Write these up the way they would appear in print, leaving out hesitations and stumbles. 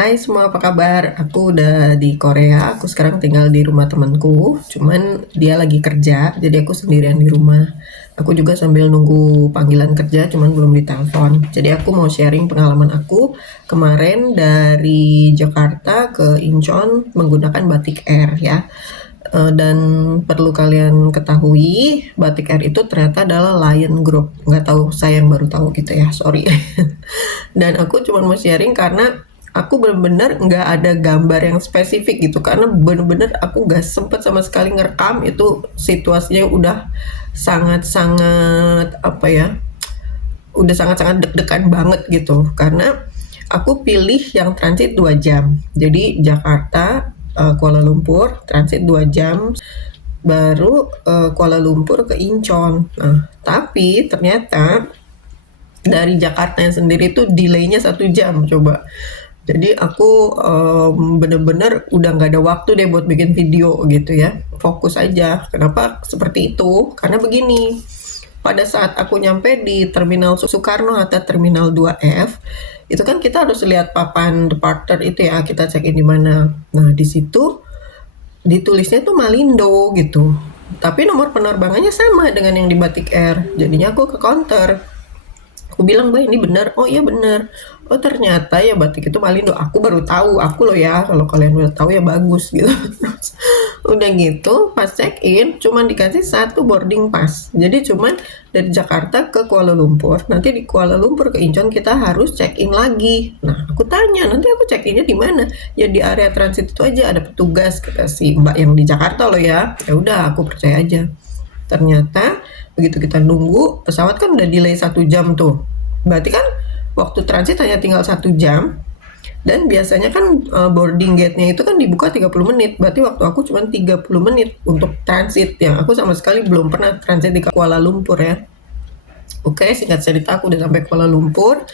Hai semua, apa kabar? Aku udah di Korea, aku sekarang tinggal di rumah temanku, cuman dia lagi kerja, jadi aku sendirian di rumah. Aku juga sambil nunggu panggilan kerja, cuman belum ditelepon. Jadi aku mau sharing pengalaman aku kemarin dari Jakarta ke Incheon menggunakan Batik Air ya. Dan perlu kalian ketahui, Batik Air itu ternyata adalah Lion Group. Nggak tahu, saya yang baru tahu gitu ya, sorry. Dan aku cuma mau sharing karena aku bener-bener nggak ada gambar yang spesifik gitu, karena bener-bener aku nggak sempet sama sekali ngerekam. Itu situasinya udah sangat-sangat apa ya, udah sangat-sangat deg-degan banget gitu, karena aku pilih yang transit 2 jam. Jadi Jakarta, Kuala Lumpur transit 2 jam, baru Kuala Lumpur ke Incheon. Nah, tapi ternyata dari Jakartanya sendiri tuh delaynya 1 jam coba. Jadi aku bener-bener udah nggak ada waktu deh buat bikin video gitu ya. Fokus aja. Kenapa seperti itu? Karena begini, pada saat aku nyampe di Terminal Soekarno-Hatta Terminal 2F, itu kan kita harus lihat papan departure itu ya, kita check in di mana. Nah, di situ ditulisnya tuh Malindo gitu. Tapi nomor penerbangannya sama dengan yang di Batik Air. Jadinya aku ke counter. Aku bilang, Mbak ini benar. Oh iya benar. Oh ternyata ya Batik itu Malindo. Aku baru tahu. Aku loh ya. Kalau kalian udah tahu ya bagus gitu. Udah gitu pas check in cuman dikasih satu boarding pass. Jadi cuman dari Jakarta ke Kuala Lumpur. Nanti di Kuala Lumpur ke Incheon kita harus check in lagi. Nah aku tanya, nanti aku check innya di mana? Ya di area transit itu aja, ada petugas, kata si Mbak yang di Jakarta loh ya. Ya udah aku percaya aja. Ternyata begitu kita nunggu, pesawat kan udah delay 1 jam tuh. Berarti kan waktu transit hanya tinggal 1 jam. Dan biasanya kan boarding gate-nya itu kan dibuka 30 menit. Berarti waktu aku cuma 30 menit untuk transit. Yang aku sama sekali belum pernah transit di Kuala Lumpur ya. Oke, singkat cerita aku udah sampai Kuala Lumpur.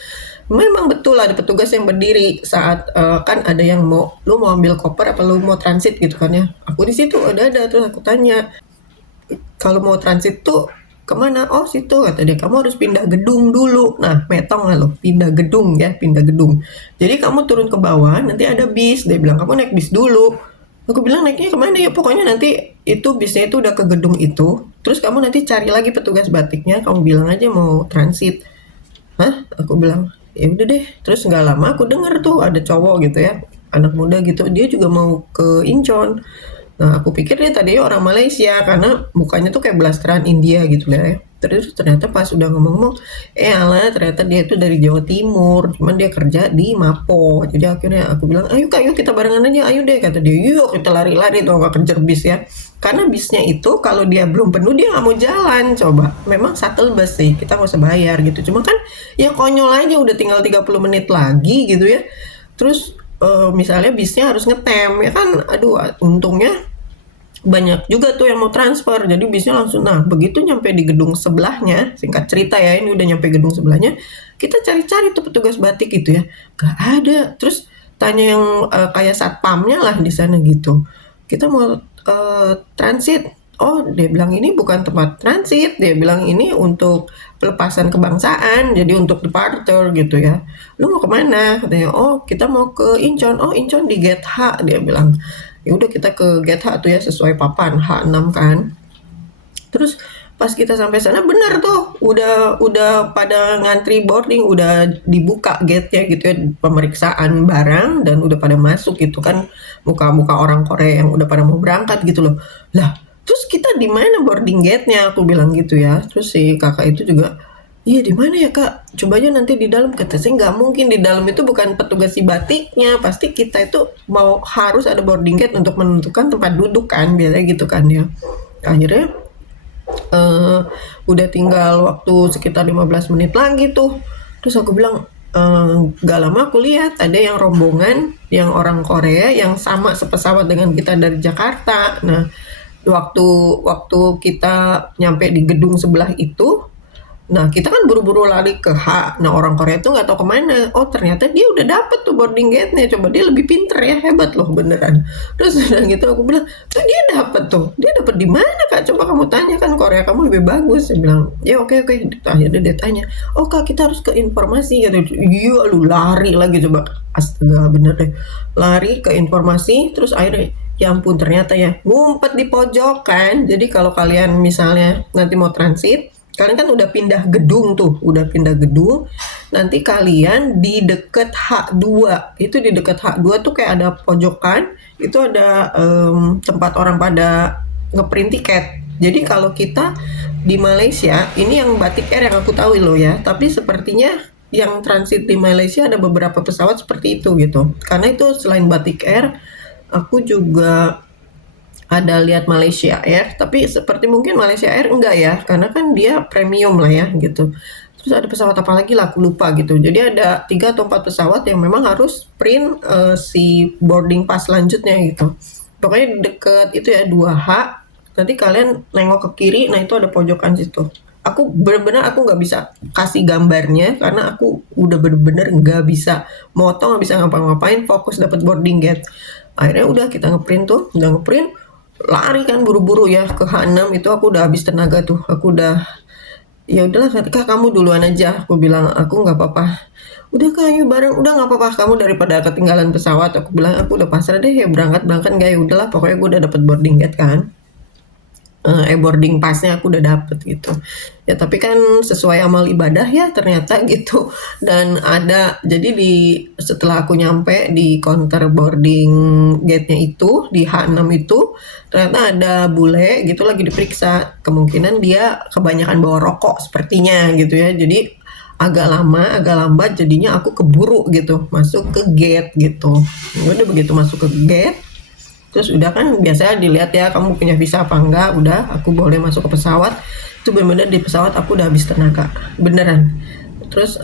Memang betul ada petugas yang berdiri saat kan ada yang lu mau ambil koper apa lu mau transit gitu kan ya. Aku di situ ada terus aku tanya, kalau mau transit tuh kemana? Oh situ, kata dia, kamu harus pindah gedung dulu. Nah metong lah lo, pindah gedung ya, pindah gedung. Jadi kamu turun ke bawah, nanti ada bis. Dia bilang kamu naik bis dulu. Aku bilang naiknya kemana ya, pokoknya nanti itu bisnya itu udah ke gedung itu. Terus kamu nanti cari lagi petugas batiknya, kamu bilang aja mau transit. Hah? Aku bilang ya udah deh. Terus nggak lama aku denger tuh ada cowok gitu ya, anak muda gitu, dia juga mau ke Incheon. Nah, aku pikir dia tadinya orang Malaysia karena mukanya tuh kayak blasteran India gitu lah ya. Terus ternyata pas udah ngomong-ngomong, alah ternyata dia tuh dari Jawa Timur, cuman dia kerja di Mapo. Jadi akhirnya aku bilang, ayo kak, yuk kita barengan aja, ayo deh, kata dia. Yuk kita lari-lari tuh nggak kejar bis ya. Karena bisnya itu kalau dia belum penuh dia nggak mau jalan, coba. Memang shuttle bus sih, kita nggak usah bayar gitu. Cuma kan ya konyol aja, udah tinggal 30 menit lagi gitu ya. Terus misalnya bisnya harus ngetem ya kan, aduh untungnya banyak juga tuh yang mau transfer, jadi bisnya langsung. Nah begitu nyampe di gedung sebelahnya, singkat cerita ya, ini udah nyampe gedung sebelahnya, kita cari-cari tuh petugas batik gitu ya, gak ada. Terus tanya yang kayak satpamnya lah di sana gitu, kita mau transit. Oh dia bilang ini bukan tempat transit, dia bilang ini untuk pelepasan kebangsaan, jadi untuk departure gitu ya. Lu mau kemana? Katanya, oh kita mau ke Incheon. Oh Incheon di gate H, dia bilang. Ya udah kita ke gate H tuh ya, sesuai papan H6 kan. Terus pas kita sampai sana bener tuh udah pada ngantri boarding, udah dibuka gate-nya gitu ya, pemeriksaan barang dan udah pada masuk gitu kan, muka-muka orang Korea yang udah pada mau berangkat gitu loh. Lah, terus kita di mana boarding gate-nya? Aku bilang gitu ya. Terus si kakak itu juga, iya di mana ya kak? Coba aja nanti di dalam. Kata saya nggak mungkin, di dalam itu bukan petugas si batiknya. Pasti kita itu mau harus ada boarding gate untuk menentukan tempat duduk kan, biasanya gitu kan ya. Akhirnya eh udah tinggal waktu sekitar 15 menit lagi tuh. Terus aku bilang, gak lama aku lihat ada yang rombongan yang orang Korea yang sama sepesawat dengan kita dari Jakarta. Nah, waktu waktu kita nyampe di gedung sebelah itu, Nah, kita kan buru-buru lari ke H. Nah, orang Korea tuh nggak tahu kemana. Oh, ternyata dia udah dapet tuh boarding gate-nya. Coba dia lebih pinter ya, hebat loh beneran. Terus udah gitu aku bilang, tuh dia dapet tuh. Dia dapet di mana kak? Coba kamu tanya kan Korea kamu lebih bagus. Saya bilang, ya oke. Akhirnya dia tanya, oh kak kita harus ke informasi gitu. Iya lu lari lagi coba. Astaga bener deh. Lari ke informasi, terus akhirnya ya ampun ternyata ya ngumpet di pojokan. Jadi kalau kalian misalnya nanti mau transit, kalian kan udah pindah gedung tuh, udah pindah gedung. Nanti kalian di deket H2, itu di deket H2 tuh kayak ada pojokan, itu ada tempat orang pada ngeprint tiket. Jadi kalau kita di Malaysia, ini yang Batik Air yang aku tahu loh ya, tapi sepertinya yang transit di Malaysia ada beberapa pesawat seperti itu gitu. Karena itu selain Batik Air, aku juga ada lihat Malaysia Air, tapi seperti mungkin Malaysia Air enggak ya, karena kan dia premium lah ya gitu. Terus ada pesawat apa lagi lah, aku lupa gitu. Jadi ada 3 atau 4 pesawat yang memang harus print si boarding pass selanjutnya gitu. Pokoknya deket itu ya 2H, nanti kalian nengok ke kiri, nah itu ada pojokan situ. Aku bener-bener aku nggak bisa kasih gambarnya karena aku udah bener-bener nggak bisa motong, nggak bisa ngapa-ngapain, fokus dapat boarding gate. Akhirnya udah kita ngeprint tuh, udah ngeprint, lari kan buru-buru ya ke H6 itu aku udah habis tenaga tuh. Aku udah ya udahlah ketika kamu duluan aja aku bilang aku nggak apa-apa. Udah kayu bareng udah nggak apa-apa kamu daripada ketinggalan pesawat aku bilang aku udah pasrah deh ya berangkat nggak ya udahlah pokoknya gue udah dapet boarding gate kan boarding passnya aku udah dapet gitu ya tapi kan sesuai amal ibadah ya ternyata gitu dan ada jadi di setelah aku nyampe di counter boarding gate-nya itu di H6 itu ternyata ada bule gitu lagi diperiksa kemungkinan dia kebanyakan bawa rokok sepertinya gitu ya jadi agak lambat jadinya aku keburu gitu masuk ke gate gitu udah begitu masuk ke gate terus udah kan biasanya dilihat ya kamu punya visa apa enggak udah aku boleh masuk ke pesawat itu bener-bener di pesawat aku udah habis tenaga beneran terus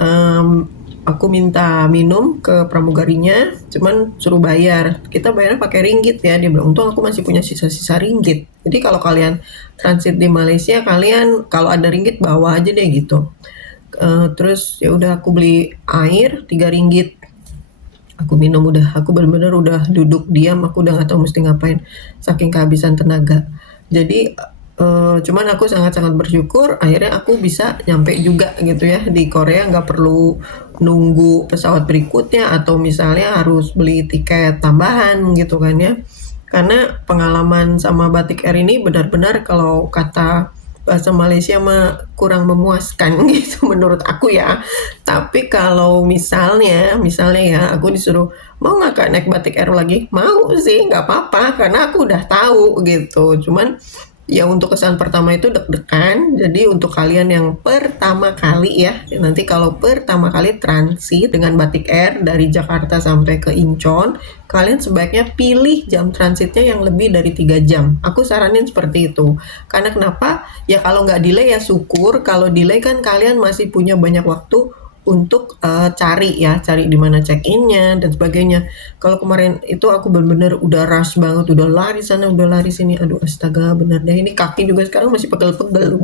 aku minta minum ke pramugarinya cuman suruh bayar kita bayar pakai ringgit ya dia bilang untung aku masih punya sisa-sisa ringgit jadi kalau kalian transit di Malaysia kalian kalau ada ringgit bawa aja deh gitu terus ya udah aku beli air 3 ringgit aku minum udah aku benar-benar udah duduk diam aku udah nggak tahu mesti ngapain saking kehabisan tenaga jadi cuman aku sangat-sangat bersyukur akhirnya aku bisa nyampe juga gitu ya di Korea nggak perlu nunggu pesawat berikutnya atau misalnya harus beli tiket tambahan gitu kan ya karena pengalaman sama Batik Air ini benar-benar kalau kata bahasa Malaysia mah kurang memuaskan gitu menurut aku ya. Tapi kalau misalnya ya aku disuruh mau nggak kak naik Batik Air lagi? Mau sih, nggak apa-apa karena aku udah tahu gitu. Cuman ya untuk kesan pertama itu deg-degan. Jadi untuk kalian yang pertama kali ya, nanti kalau pertama kali transit dengan Batik Air dari Jakarta sampai ke Incheon, kalian sebaiknya pilih jam transitnya yang lebih dari 3 jam. Aku saranin seperti itu. Karena kenapa? Ya kalau nggak delay ya syukur. Kalau delay kan kalian masih punya banyak waktu untuk cari di mana check-innya dan sebagainya. Kalau kemarin itu aku bener-bener udah rush banget, udah lari sana, udah lari sini. Aduh astaga, bener deh. Ini kaki juga sekarang masih pegel-pegel.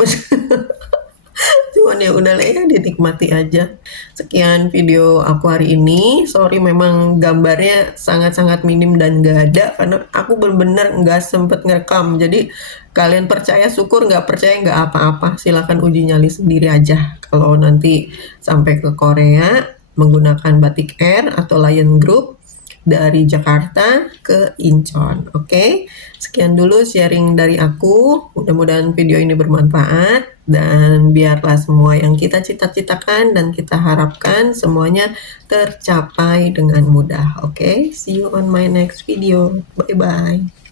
Cuman ya udah lah ya dinikmati aja. Sekian video aku hari ini. Sorry memang gambarnya sangat-sangat minim dan gak ada karena aku bener-bener gak sempet ngerekam. Jadi kalian percaya syukur, nggak percaya nggak apa-apa. Silakan uji nyali sendiri aja. Kalau nanti sampai ke Korea menggunakan Batik Air atau Lion Group dari Jakarta ke Incheon. Oke, sekian dulu sharing dari aku. Mudah-mudahan video ini bermanfaat dan biarlah semua yang kita cita-citakan dan kita harapkan semuanya tercapai dengan mudah. Oke, see you on my next video. Bye-bye.